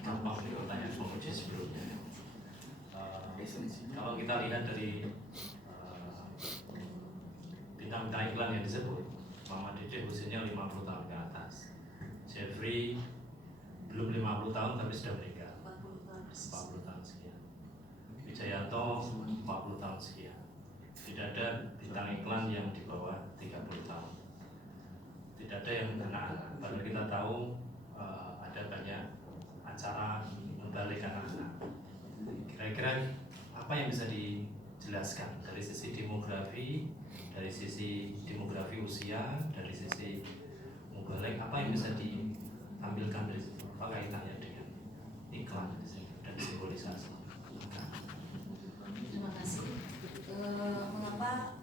gampang nih pertanyaan penguji sebelumnya. Kalau kita lihat dari bintang-bintang iklan yang disebut, Muhammad Dede usianya 50 tahun ke atas, Jeffrey belum 50 tahun tapi sudah menikah 40 tahun sekian, Wijayanto 40 tahun sekian. Tidak ada bintang iklan yang di bawah 30 tahun, tidak ada yang anak-anak. Padahal kita tahu ada banyak acara membalik anak-anak. Kira-kira apa yang bisa dijelaskan dari sisi demografi usia, dari sisi mubalik, apa yang bisa ditampilkan dari situ? Apa kaitannya dengan iklan dan simbolisasi? Terima kasih. Mengapa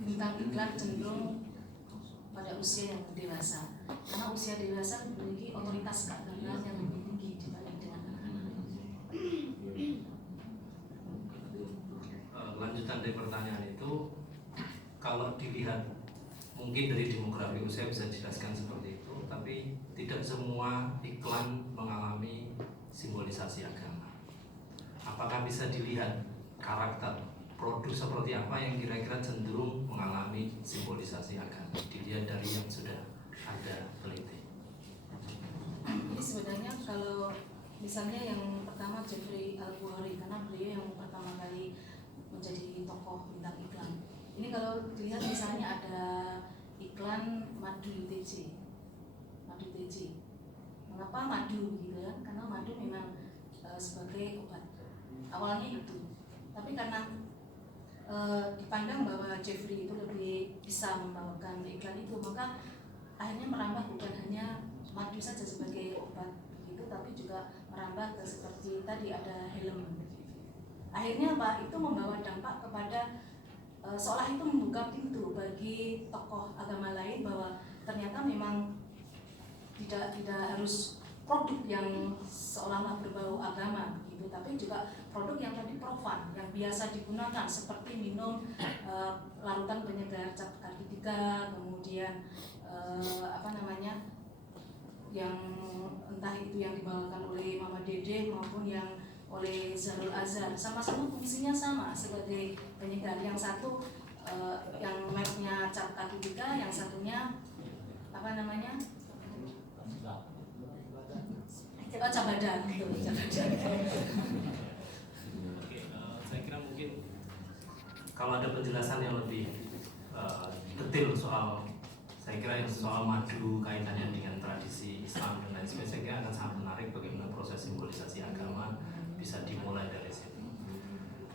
bintang iklan cenderung pada usia yang dewasa? Karena usia dewasa memiliki otoritas keagamaan yang lebih tinggi dibanding dengan anak-anak. Lanjutan dari pertanyaan itu, kalau dilihat mungkin dari demografi usia bisa dijelaskan seperti itu, tapi tidak semua iklan mengalami simbolisasi agama. Apakah bisa dilihat karakter produk seperti apa yang kira-kira cenderung mengalami simbolisasi agama, dilihat dari yang sudah ada teliti? Jadi sebenarnya kalau misalnya yang pertama Jeffrey Al-Bukhari, karena beliau yang pertama kali menjadi tokoh bintang iklan. Ini kalau dilihat misalnya ada iklan madu UTC. Mengapa madu gitu ya? Karena madu memang sebagai obat. Awalnya itu. Tapi karena dipandang bahwa Jeffrey itu lebih bisa membawakan iklan itu, maka akhirnya merambah bukan hanya madu saja sebagai obat begitu, tapi juga merambah ke seperti tadi ada helm. Akhirnya apa? Itu membawa dampak kepada seolah itu membuka pintu bagi tokoh agama lain bahwa ternyata memang tidak harus produk yang seolah-olah berbau agama begitu, tapi juga produk yang tadi profan yang biasa digunakan seperti minum larutan penyegar cap kartika, kemudian yang entah itu yang dibawakan oleh Mama Dede maupun yang oleh Zarul Azhar, sama-sama fungsinya sama sebagai penyegar. Yang satu yang merknya cap kartika, yang satunya Cabada gitu. Oke, saya kira mungkin kalau ada penjelasan yang lebih detail saya kira yang soal madu kaitannya dengan tradisi Islam dan lain sebagainya, saya kira akan sangat menarik bagaimana proses simbolisasi agama bisa dimulai dari situ.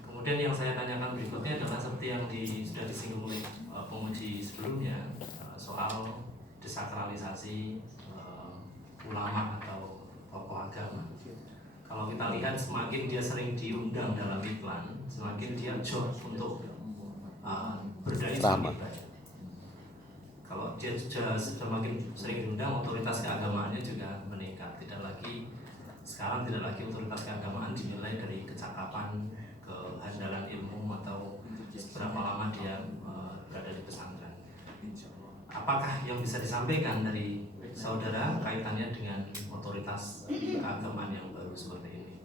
Kemudian yang saya tanyakan berikutnya adalah seperti yang sudah disinggung oleh penguji sebelumnya, soal desakralisasi ulama atau tokoh agama. Kalau kita lihat semakin dia sering diundang dalam iklan, semakin dia jor untuk berdaya semakin banyak. Kalau dia semakin sering diundang, otoritas keagamaannya juga meningkat. Sekarang tidak lagi otoritas keagamaan dinilai dari kecakapan, kehandalan ilmu, atau seberapa lama dia berada di pesantren. Apakah yang bisa disampaikan dari saudara kaitannya dengan otoritas keagamaan yang baru seperti ini?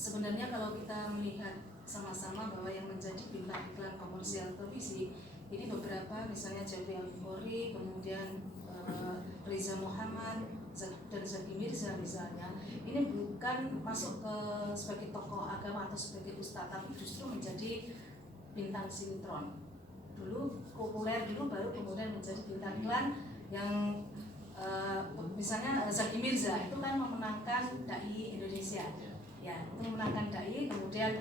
Sebenarnya kalau kita melihat sama-sama bahwa yang menjadi bintang iklan komersial televisi ini beberapa, misalnya Jeffrey Al-Bukhari, kemudian Reza Muhammad dan Zaki Mirza misalnya, ini bukan masuk ke sebagai tokoh agama atau sebagai ustadz, tapi justru menjadi bintang sinetron. Dulu populer dulu, baru kemudian menjadi bintang iklan yang misalnya Zaki Mirza itu kan memenangkan Dai Indonesia, ya itu memenangkan Dai, kemudian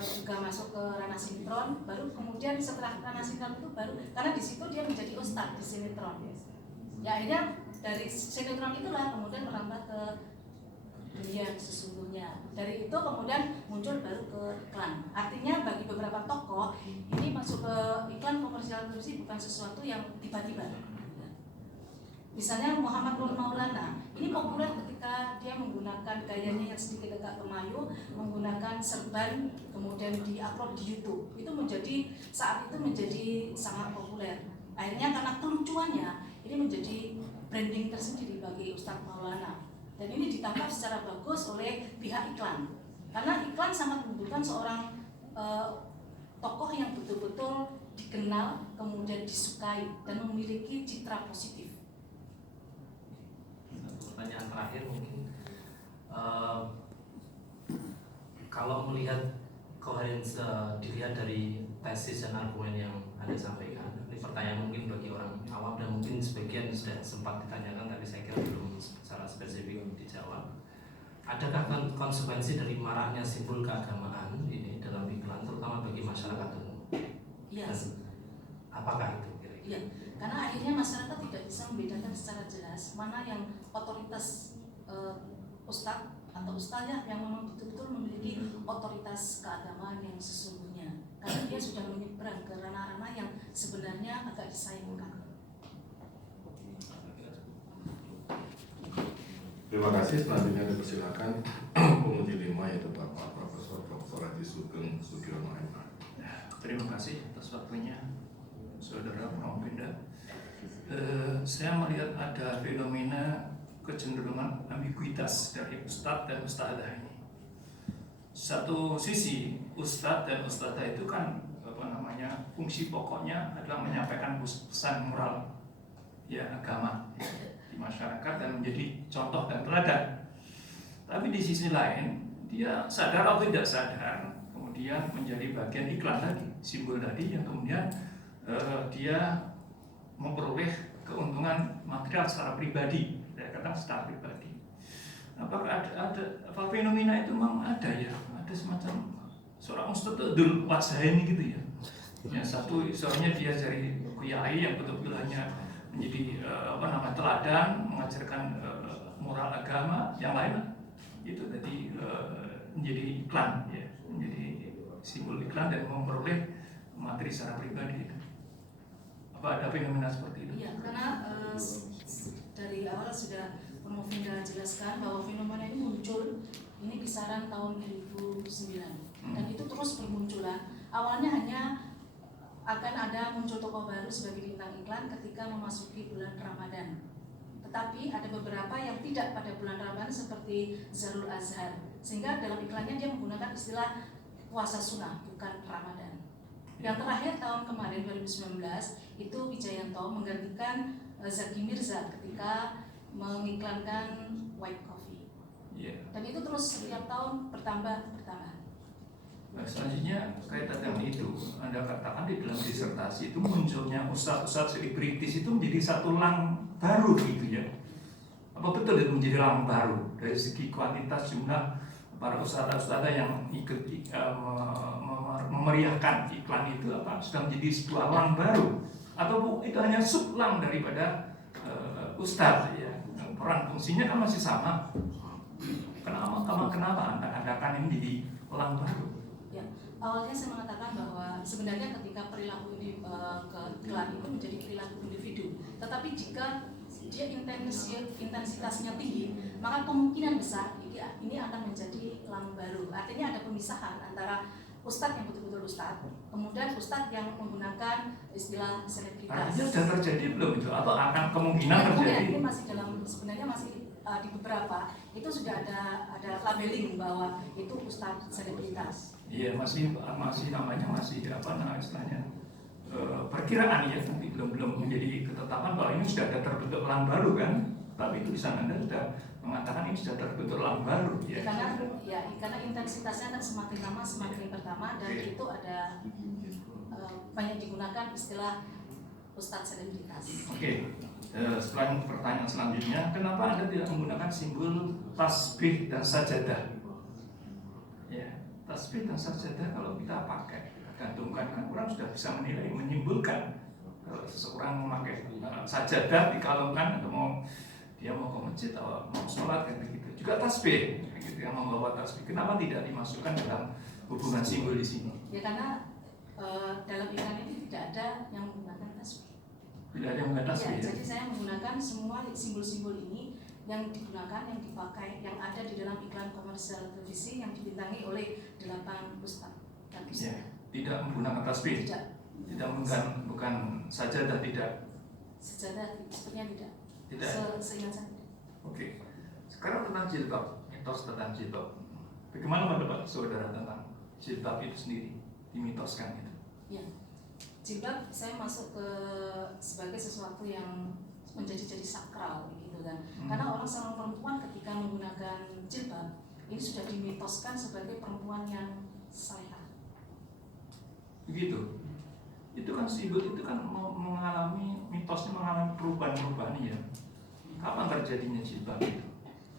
juga masuk ke ranah sinetron, baru kemudian setelah ranah sinetron itu baru, karena di situ dia menjadi ustadz di sinetron, ya akhirnya dari sinetron itulah kemudian merambah ke dunia sesungguhnya. Dari itu kemudian muncul baru ke iklan. Artinya bagi beberapa tokoh ini masuk ke iklan komersial televisi bukan sesuatu yang tiba-tiba. Misalnya Muhammad Nur Maulana, ini populer ketika dia menggunakan gayanya yang sedikit agak kemayu, menggunakan serban, kemudian diupload di YouTube. Itu saat itu menjadi sangat populer. Akhirnya karena kelucuannya ini menjadi branding tersendiri bagi Ustadz Maulana. Dan ini ditangkap secara bagus oleh pihak iklan. Karena iklan sangat membutuhkan seorang tokoh yang betul-betul dikenal, kemudian disukai, dan memiliki citra positif. Satu pertanyaan terakhir mungkin, kalau melihat koherensi dilihat dari tesis dan argumen yang Anda sampaikan, ini pertanyaan mungkin bagi orang awam dan mungkin sebagian sudah sempat ditanyakan tapi saya kira belum secara spesifik dijawab. Adakah konsekuensi dari maraknya simbol keagamaan ini dalam iklan terutama bagi masyarakat umum? Iya. Apakah itu kira-kira? Iya, karena akhirnya masyarakat tidak bisa membedakan secara jelas mana yang otoritas ustadz atau ustazah yang memang betul-betul memiliki otoritas keagamaan yang sesungguhnya, karena dia sudah menyeberang ke ranah-ranah yang sebenarnya agak disayangkan. Terima kasih. Selanjutnya dipersilakan penguji 5 yaitu Bapak Profesor Dr. Haji Sugeng Sugiono MA. Terima kasih atas waktunya, Saudara Pramodinda. Saya melihat ada fenomena kecenderungan ambiguitas dari Ustadz dan Ustadzah ini. Satu sisi, Ustadz dan Ustadzah itu kan fungsi pokoknya adalah menyampaikan pesan moral agama di masyarakat dan menjadi contoh dan teladan. Tapi di sisi lain, dia sadar atau tidak sadar kemudian menjadi bagian iklan tadi, simbol tadi yang kemudian dia memperoleh keuntungan material secara pribadi, saya katakan secara pribadi. Apakah ada fenomena itu memang ada ya? Ada semacam seorang ustadz dul wasaini gitu ya. Yang satu soalnya dia dari kiai yang betul-betul hanya menjadi teladan, mengajarkan moral agama, yang lain itu tadi menjadi iklan ya, menjadi simbol iklan dan memperoleh materi secara pribadi. Apa ada fenomena seperti itu? Iya, karena dari awal sudah Purnovinda jelaskan bahwa fenomena ini muncul ini kisaran tahun 2009 dan itu terus bermunculan. Awalnya hanya akan ada muncul tokoh baru sebagai bintang iklan ketika memasuki bulan Ramadan. Tetapi ada beberapa yang tidak pada bulan Ramadan seperti Zarul Azhar, sehingga dalam iklannya dia menggunakan istilah puasa sunnah bukan Ramadan. Yang terakhir tahun kemarin 2019 itu Wijayanto menggantikan Zaki Mirza ketika mengiklankan white coffee. Dan itu terus setiap tahun bertambah. Nah, selanjutnya kaitan dengan itu, Anda katakan di dalam disertasi itu munculnya ustadz-ustadz selebritis itu menjadi satu lang baru gitu ya. Apa betul itu menjadi lang baru dari segi kuantitas jumlah para ustadz-ustadz yang ikut memeriahkan iklan itu apa sudah menjadi sebuah lang baru atau itu hanya sublang daripada ustadz ya. Peran fungsinya kan masih sama. Kenapa anda ini jadi lang baru? Awalnya saya mengatakan bahwa sebenarnya ketika perilaku ini iklan itu menjadi perilaku individu, tetapi jika dia intensitasnya tinggi, maka kemungkinan besar ini akan menjadi lang baru. Artinya ada pemisahan antara ustadz yang betul-betul ustadz, kemudian ustadz yang menggunakan istilah selebritas. Artinya sudah terjadi belum itu atau akan kemungkinan terjadi? Ini masih sebenarnya masih di beberapa itu sudah ada labeling bahwa itu ustadz selebritas. Iya masih namanya istilahnya perkiraan ya, belum menjadi ketetapan bahwa ini sudah ada terbentuk lang baru kan, tapi itu di sana Anda sudah mengatakan ini sudah terbentuk lang baru ya. Karena intensitasnya kan semakin lama semakin pertama dan itu ada banyak digunakan istilah ustadz selebritas. Oke. Setelah pertanyaan selanjutnya, kenapa Anda tidak menggunakan simbol tasbih dan sajadah? Ya, tasbih dan sajadah kalau kita pakai, gantungkan kan orang sudah bisa menilai, menyimpulkan kalau seseorang memakai sajadah dikalungkan atau dia mau ke masjid atau mau sholat kayak begitu. Juga tasbih, gitu, yang membawa tasbih. Kenapa tidak dimasukkan dalam hubungan simbol di sini? Ya karena dalam iklan ini tidak ada yang menggunakan tasbih. Tidak ada yang menggunakan tasbih. Jadi saya menggunakan semua simbol-simbol ini yang digunakan, yang dipakai, yang ada di dalam iklan komersial televisi yang dibintangi oleh 8 ustadz. Ya, tidak menggunakan tasbih. Tidak. Tidak bukan sajadah tidak. Sajadah sepertinya tidak. Tidak ada. Seingat saya. Oke. Sekarang tentang jilbab, mitos tentang jilbab. Bagaimana pendapat saudara tentang jilbab itu sendiri, dimitoskan itu? Ya, jilbab saya masuk ke sebagai sesuatu yang menjadi sakral gitu kan. Karena orang seorang perempuan ketika menggunakan jilbab ini sudah dimitoskan sebagai perempuan yang salehah. Begitu. Itu kan simbol itu kan mengalami mitosnya mengalami perubahan-perubahan ya. Kapan terjadinya jilbab itu?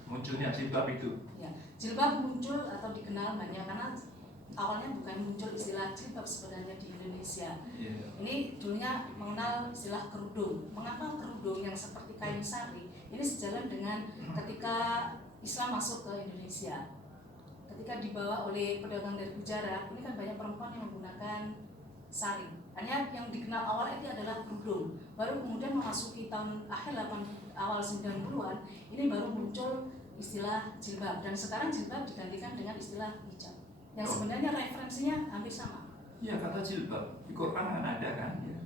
Munculnya jilbab itu? Ya, jilbab muncul atau dikenal hanya karena awalnya bukan muncul istilah jilbab sebenarnya di Indonesia. Yeah. Ini dulunya mengenal istilah kerudung. Mengapa kerudung yang seperti kain sari? Ini sejalan dengan ketika Islam masuk ke Indonesia. Ketika dibawa oleh pedagang dari Gujarat, ini kan banyak perempuan yang menggunakan sari. Hanya yang dikenal awal itu adalah kerudung. Baru kemudian memasuki tahun awal 90-an, ini baru muncul istilah jilbab. Dan sekarang jilbab digantikan dengan istilah hijab. Yang sebenarnya referensinya hampir sama. Ya, kata jilbab di Quran kan ada kan ya.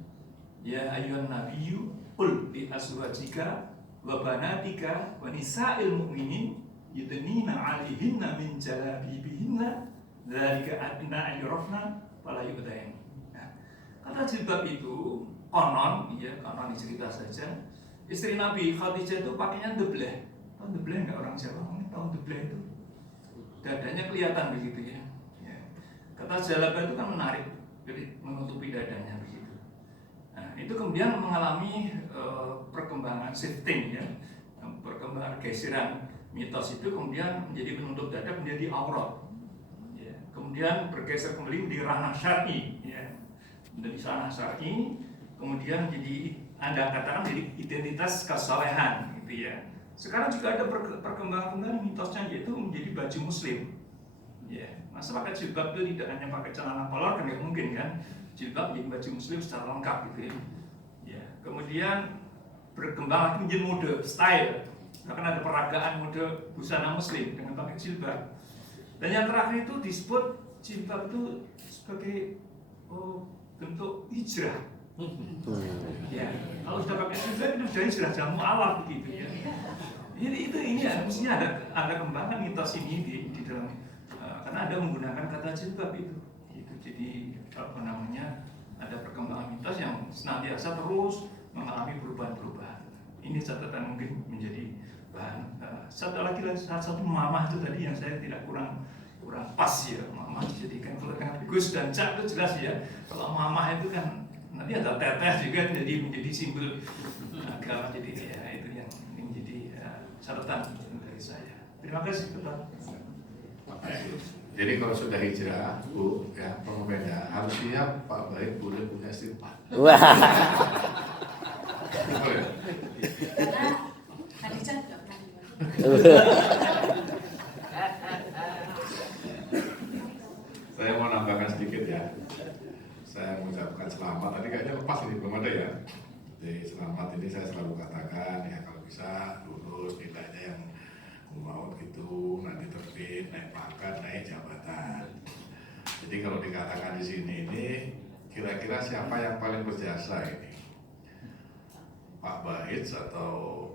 Ya ayyuhan nabiyyu qul li azwajika wa banatika wa nisa'il mu'minin yudnina 'alaihinna min jalabibihinna dzalika adna an yurafna fala yu'dain. Nah, kata jilbab itu konon cerita saja. Istri Nabi Khadijah itu pakainya debleh. Tahu debleh enggak orang Jawa? Tahu debleh itu? Dadanya kelihatan begitu ya. Kata jalabah itu kan menarik, jadi menutupi dadanya begitu. Nah, itu kemudian mengalami perkembangan shifting ya, perkembangan geseran mitos itu kemudian menjadi penutup dada menjadi aurat. Ya. Kemudian bergeser kembali menjadi ranah syar'i, ya. Menjadi ranah syar'i, kemudian jadi Anda katakan jadi identitas kesalehan, gitu ya. Sekarang juga ada perkembangan mitosnya yaitu menjadi baju muslim. Ya, masa pakai jilbab itu tidak hanya pakai celana kolor kan nggak mungkin kan? Jilbab jadi baju muslim secara lengkap gitu ya. Ya, kemudian berkembang lagi menjadi mode style. Bahkan ada peragaan mode busana muslim dengan pakai jilbab. Dan yang terakhir itu disebut jilbab itu sebagai bentuk hijrah. Ya, kalau sudah pakai jilbab itu sudah hijrah jamu Allah begitu ya. Ini ya, mestinya ada kembangan mitos ini di dalam. Karena ada menggunakan kata jilbab itu. Jadi ada perkembangan mitos yang senantiasa terus mengalami perubahan-perubahan. Ini catatan mungkin menjadi bahan. Satu mamah itu tadi yang saya tidak kurang pas ya. Mamah dijadikan kalau dengan Gus dan Cak itu jelas ya. Kalau mamah itu kan nanti ada teteh juga menjadi simbol agama. Jadi ya itu yang menjadi catatan dari saya. Terima kasih Bapak. Jadi kalau sudah hijrah, Bu, ya pengembeda harus siap Pak Baik boleh punya istighfar. Karena Khadijah juga pernah Saya mau nambahkan sedikit ya. Saya mengucapkan selamat. Tadi kayaknya lepas ini belum ada ya. Jadi selamat ini saya selalu katakan ya kalau bisa lulus nilainya yang mau gitu, nanti terbit, naik pangkat, naik jabatan. Jadi kalau dikatakan di sini ini kira-kira siapa yang paling berjasa ini? Pak Bahit atau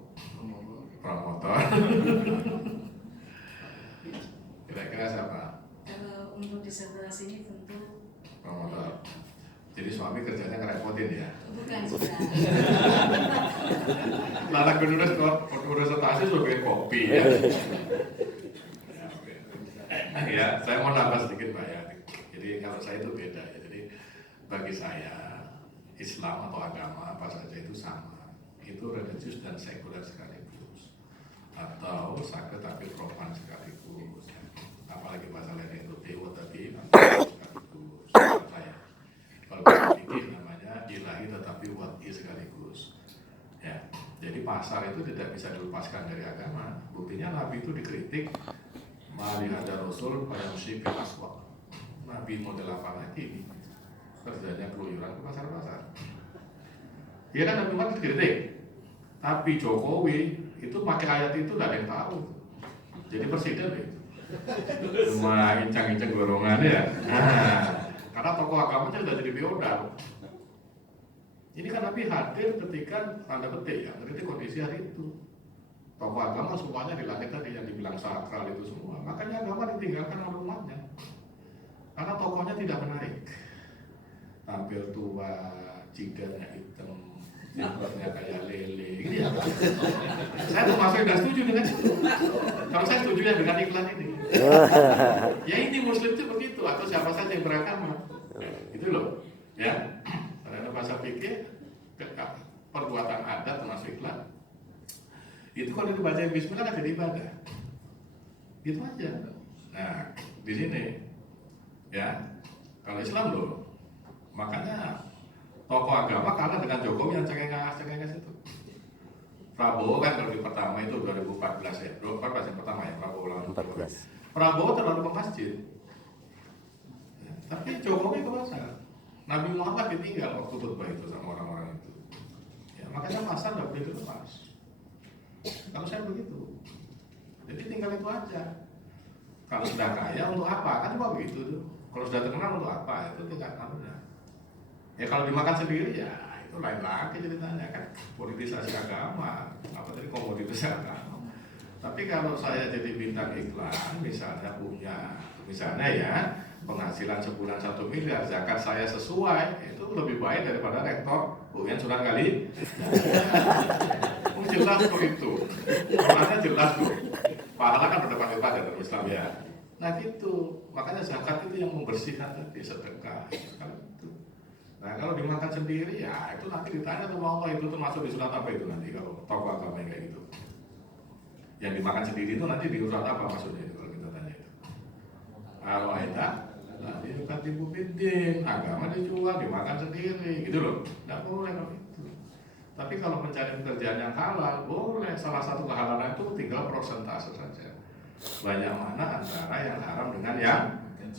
promotor? Kira-kira siapa? Kalau untuk disertasi ini tentu Promotor. Jadi suami kerjanya ngerepotin ya? bukan sudah. Anak universitas sudah kopi ya. Ya, saya mau nambah sedikit Pak ya. Jadi kalau saya itu beda ya. Jadi bagi saya Islam atau agama apa saja itu sama. Itu religius dan sekuler sekaligus. Atau sakit tapi profan sekaligus. Apalagi masalah itu dewa tadi sekaligus. Saya. Kalau bikin namanya ilahi tetapi wati sekaligus. Ya. Jadi pasar itu tidak bisa dilepaskan dari agama. Buktinya Nabi itu dikritik mali ada Rasul pada musyrik aswaq. Nabi model apa lagi ini? Kerjanya keluyuran ke pasar-pasar. Iya kan Nabi Muhammad dikritik. Tapi Jokowi itu pakai ayat itu nggak ada yang tahu. Jadi presiden itu. Cuma incang-incang golongannya ya. Nah, karena tokoh agamanya sudah jadi feodal. Ini kan Nabi hadir ketika tanda petik ya, ketika kondisi hari itu. Tokoh agama semuanya di langit tadi yang dibilang sakral itu semua. Makanya agama ditinggalkan oleh umatnya. Karena tokohnya tidak menarik. Tampil tua, jidatnya hitam, jenggotnya kayak lele. Gitu ya. Saya termasuk yang tidak setuju dengan itu. Kalau saya setuju ya dengan iklan ini. Ya ini Muslim itu begitu, atau siapa saja yang beragama. Itu loh. Ya. Karena bahasa fikih perbuatan adat termasuk iklan. Itu kalau dibaca bismillah kan jadi ibadah. Gitu aja. Nah, di sini ya, kalau Islam loh. Makanya tokoh agama kalah dengan Jokowi yang cengenges itu. Prabowo kan kalau di pertama itu 2014 ya. 2014 yang pertama ya, Prabowo lawan 14. Prabowo terlalu ke masjid. Ya, tapi Jokowi ke pasar. Nabi Muhammad ditinggal waktu khutbah itu sama orang-orang itu. Ya, makanya pasar nggak boleh dilepas. Kalau saya begitu, jadi tinggal itu aja. Kalau sudah kaya untuk apa? Kan cuma begitu tuh. Kalau sudah terkenal untuk apa? Itu tidak anunya. Ya kalau dimakan sendiri ya itu lain lagi ceritanya kan. Politisasi agama, apa tadi komoditas agama. Tapi kalau saya jadi bintang iklan, misalnya punya, misalnya ya penghasilan sebulan 1 miliar, zakat saya sesuai, itu lebih baik daripada rektor UN Sunan Kali. Jelas kok itu, orangnya jelas kok. Pahala kan berdepan-depan dalam Islam ya. Nah gitu, makanya zakat itu yang membersihkan tadi, sedekah itu. Nah kalau dimakan sendiri ya itu nanti ditanya sama Allah, itu termasuk di surat apa itu nanti kalau tokoh agama yang kayak gitu. Yang dimakan sendiri itu nanti di surat apa maksudnya itu kalau kita tanya itu. Al-Maidah, nanti bukan dibubidin, agama dijual, dimakan sendiri, gitu loh. Nggak boleh kalau itu. Tapi kalau mencari pekerjaan yang halal, boleh. Salah satu kehalalan itu tinggal persentase saja. Banyak mana antara yang haram dengan yang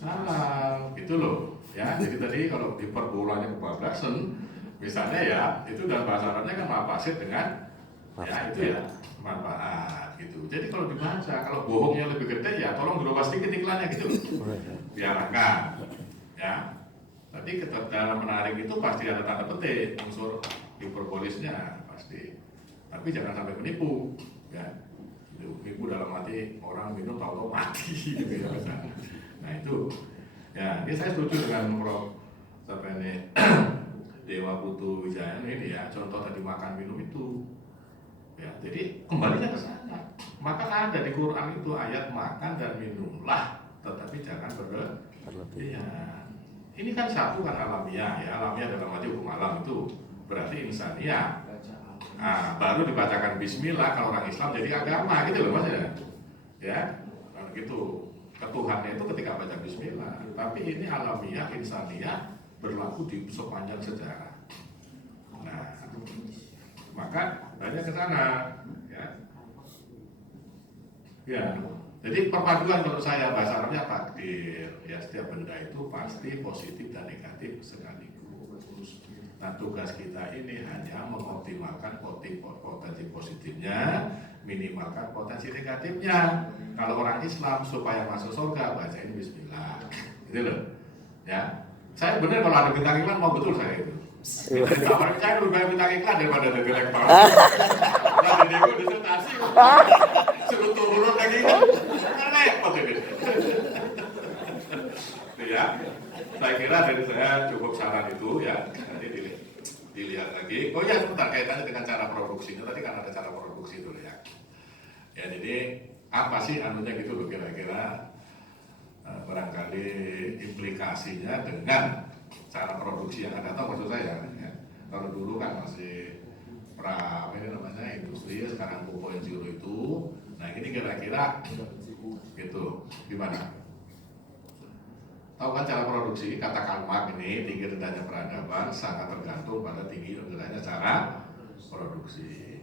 halal, gitu loh. Ya, jadi tadi kalau di perbulannya kebablasan, misalnya ya, itu dan bahasa Arabnya kan mafasid dengan ya itu ya manfaat gitu. Jadi kalau dibaca, kalau bohongnya lebih gede ya tolong dirubah sedikit iklannya gitu. Diarahkan, ya. Tapi dalam menarik itu pasti ada tanda petik, unsur hiperbolisnya pasti. Tapi jangan sampai menipu, ya. Menipu dalam arti orang minum tahu-tahu mati, gitu ya. Nah itu, ya. Ini saya setuju dengan Prof. Ini Dewa Putu Wijaya ini ya. Contoh tadi makan minum itu, ya. Jadi kembalinya ke sana. Maka ada di Quran itu ayat makan dan minumlah, tetapi jangan berlebihan. Ini kan satu kan alamiah ya, alamiah dalam arti hukum alam itu berarti insaniah. Nah, baru dibacakan Bismillah kalau orang Islam jadi agama gitu loh mas ya. Ya, kalau gitu ketuhannya itu ketika baca Bismillah. Tapi ini alamiah, insaniah berlaku di sepanjang sejarah. Nah, maka banyak ke sana. Ya, ya. Jadi perpaduan kalau saya bahasa Arabnya takdir, ya setiap benda itu pasti positif dan negatif sekaligus. Nah tugas kita ini hanya mengoptimalkan potensi positifnya, minimalkan potensi negatifnya. Kalau orang Islam supaya masuk surga bacain Bismillah, gitu loh. Ya, saya benar kalau ada bintang iklan mau betul saya itu. Tawarin saya lebih banyak bintang iklan daripada ada direktur. Nah jadi gue disertasi, suruh turun lagi kan. Repot ini. Ya, saya kira dari saya cukup saran itu ya. Nanti dilihat lagi. Oh ya, sebentar kaitannya dengan cara produksinya. Tadi kan ada cara produksi dulu ya. Ya jadi apa sih anunya gitu loh kira-kira barangkali implikasinya dengan cara produksi yang ada tahu maksud saya. Ya. Kalau dulu kan masih ini namanya industri, sekarang 2.0 itu. Nah ini kira-kira gitu gimana? Tahu kan cara produksi, kata Kalmak ini tinggi rendahnya peradaban sangat tergantung pada tinggi rendahnya cara produksi.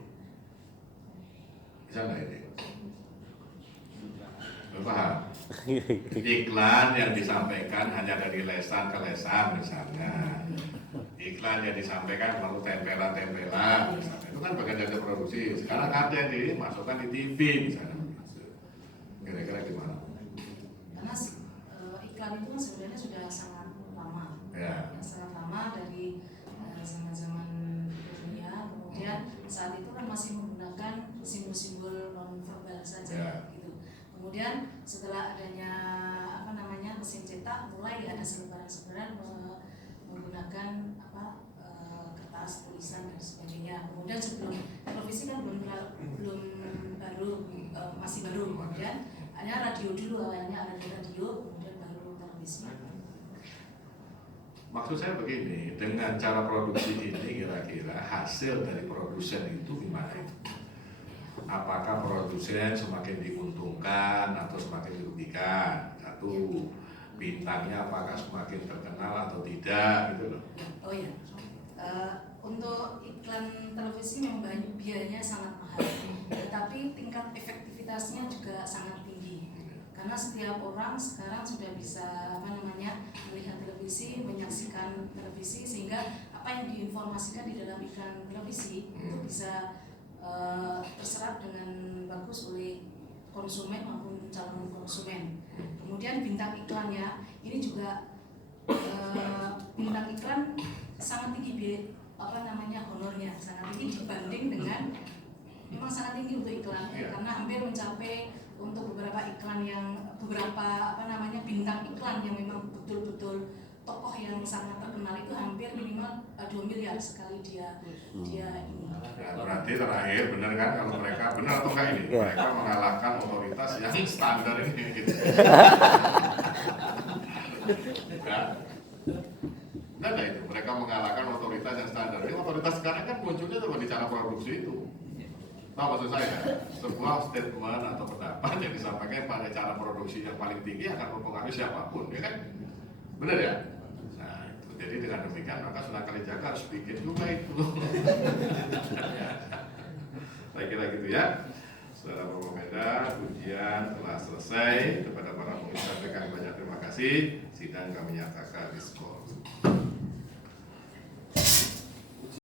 Bisa nggak ini? Paham? Iklan yang disampaikan hanya dari lesan ke lesan misalnya. Iklan yang disampaikan lalu tempelan misalnya. Itu kan bagian dari produksi. Sekarang ada yang dimasukkan di TV misalnya. Kira-kira gimana? Karena iklan itu sebenarnya sudah sangat lama, Ya. sangat lama dari zaman-zaman menggunakan kertas, tulisan dan sebagainya. Kemudian sebelum televisi kan belum baru, masih baru. Kemudian hanya radio dulu, awalnya ada radio, kemudian baru televisi. Maksud saya begini, dengan cara produksi ini kira-kira hasil dari produsen itu gimana? Apakah produsen semakin diuntungkan atau semakin dirugikan? Satu, bintangnya apakah semakin terkenal atau tidak gitu loh. Oh ya, untuk iklan televisi memang biayanya sangat mahal, tetapi tingkat efektivitasnya juga sangat tinggi. Karena setiap orang sekarang sudah bisa melihat televisi, menyaksikan televisi, sehingga apa yang diinformasikan di dalam iklan televisi itu bisa terserap dengan bagus oleh konsumen maupun calon konsumen. Kemudian bintang iklannya ini juga bintang iklan sangat tinggi, honornya sangat tinggi dibanding dengan, memang sangat tinggi untuk iklan, karena hampir mencapai untuk beberapa iklan yang bintang iklan yang memang betul-betul tokoh yang sangat terkenal itu hampir minimal 2 miliar sekali dia ini. Ya, berarti terakhir benar kan kalau mereka benar atau enggak ini? Mereka mengalahkan otoritas yang standar ini gitu. Ya. Benar nggak itu? Mereka mengalahkan otoritas yang standar. Ini otoritas sekarang kan munculnya cuma di cara produksi itu. Tahu maksud saya? Sebuah statement atau pendapat yang disampaikan pada cara produksi yang paling tinggi akan mempengaruhi siapapun, ya kan? Benar ya? Nah, itu. Jadi dengan demikian maka Sunan Kalijaga harus bikin juga itu. Saya kira gitu ya. Saudara Pemeda, ujian telah selesai. Kepada para pengurus sampaikan banyak terima kasih. Sidang kami nyatakan diskors.